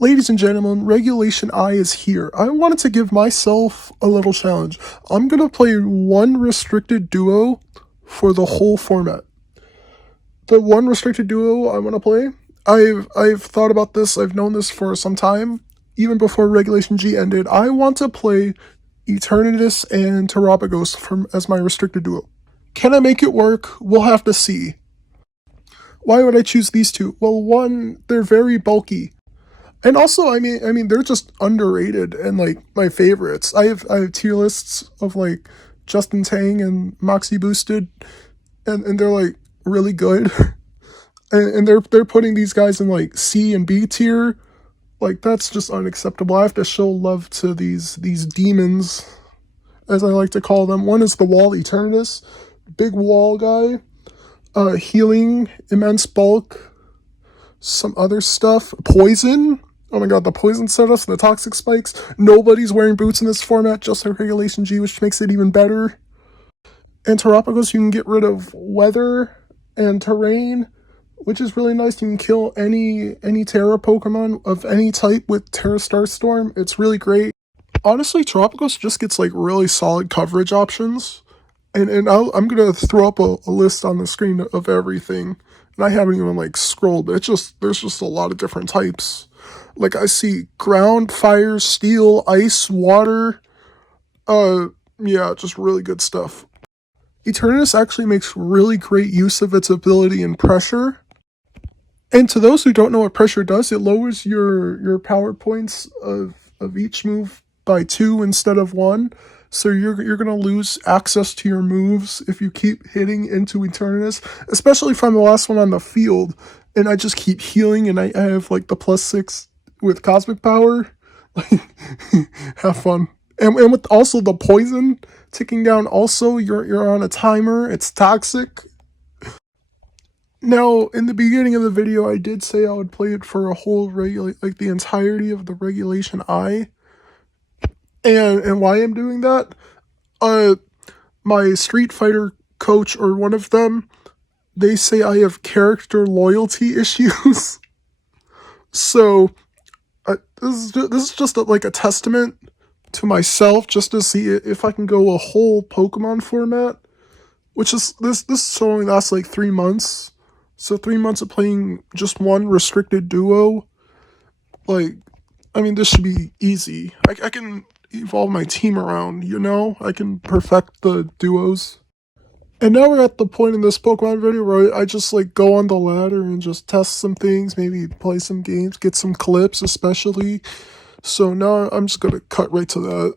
Ladies and gentlemen, Regulation I is here. I wanted to give myself a little challenge. I'm gonna play one restricted duo for the whole format. The one restricted duo I want to play, I've thought about this. I've known this for some time, even before Regulation G ended. I want to play Eternatus and Terapagos as my restricted duo. Can I make it work? We'll have to see. Why would I choose these two? Well, one, they're very bulky. And also, I mean, they're just underrated and like my favorites. I have tier lists of like Justin Tang and Moxie Boosted, and they're like really good. And they're putting these guys in like C and B tier. Like that's just unacceptable. I have to show love to these demons, as I like to call them. One is the Wall Eternatus, big wall guy, healing, immense bulk, some other stuff, poison. Oh my god, the poison setups, the toxic spikes. Nobody's wearing boots in this format, just like Regulation G, which makes it even better. And Terapagos, you can get rid of weather and terrain, which is really nice. You can kill any Terra Pokemon of any type with Terra Starstorm. It's really great. Honestly, Terapagos just gets like really solid coverage options. And I'm gonna throw up a list on the screen of everything. And I haven't even like scrolled. There's just a lot of different types. Like I see ground, fire, steel, ice, water. Yeah, just really good stuff. Eternatus actually makes really great use of its ability in pressure. And to those who don't know what pressure does, it lowers your power points of each move by 2 instead of 1. So you're gonna lose access to your moves if you keep hitting into Eternatus, especially if I'm the last one on the field and I just keep healing and I have like the +6 with cosmic power. Like have fun. And with also the poison ticking down, also you're on a timer, it's toxic. Now, in the beginning of the video, I did say I would play it for a whole like the entirety of the Regulation I. And why I'm doing that? Uh, my Street Fighter coach or one of them, they say I have character loyalty issues. So, this is just like a testament to myself, just to see if I can go a whole Pokemon format, which is this only lasts like 3 months. So 3 months of playing just one restricted duo, like, I mean, this should be easy. I can evolve my team around, you know? I can perfect the duos. And now we're at the point in this Pokemon video where I just like go on the ladder and just test some things, maybe play some games, get some clips especially. So now I'm just gonna cut right to that.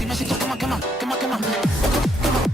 Dime si tú quema, quema, quema, quema.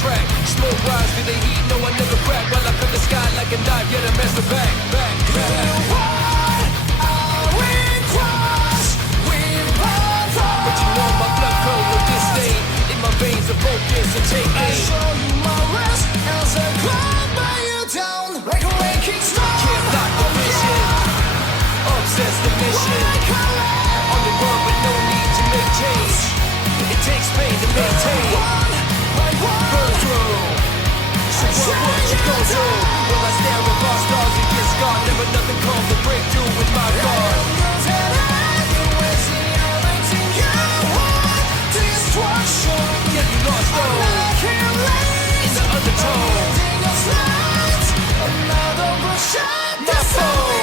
track. Smoke rise with the heat, no I never crack. While I cut the sky like a knife, yeah, the master back. But you know my blood flow with disdain. In my veins, the focus and take aim. I show you my wrist as I climb by you down like a waking star. Can't block the vision, obsessed the mission. On the run but no need to make change. It takes pain to maintain. Burn through. So what you gon' do? Will I stare at our stars and get scarred? Never nothing comes to break through with my guard. Yeah, you lost though. In the undertone. My phone.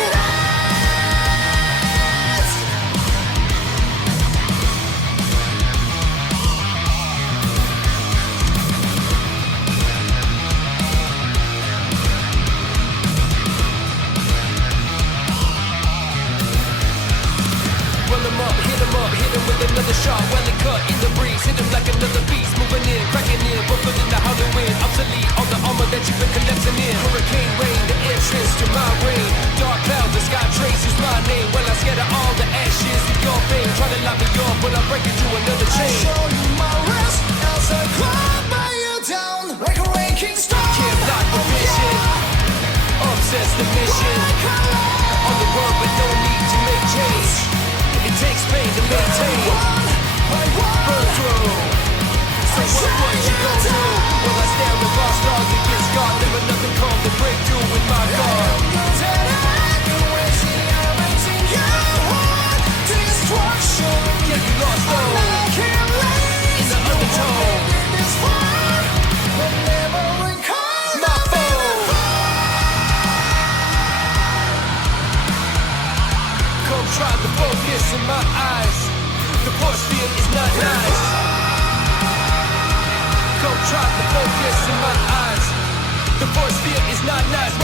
Hit him with another shot, well and cut in the breeze. Hit him like another beast, moving in, cracking in, buffeting the howling wind. Obsolete all the armor that you've been collecting in. Hurricane rain, the entrance to my reign. Dark clouds, the sky traces my name. Well, I scatter all the ashes of your fame. Try to lock me up, but I'm breaking through another I chain. show you my wrist as I climb by you down like a waking star. Can't block the vision, obsessed the mission. On the run, but no need to make change. It takes pain to maintain. Burn through. So what you gon' do? Will I stare at our stars and get scarred? Never nothing comes to break through with my guard. Yeah, you lost though. In the undertone. My phone. Come try the focus in my eyes. The force field is not nice. Come try the focus in my eyes. The force field is not nice.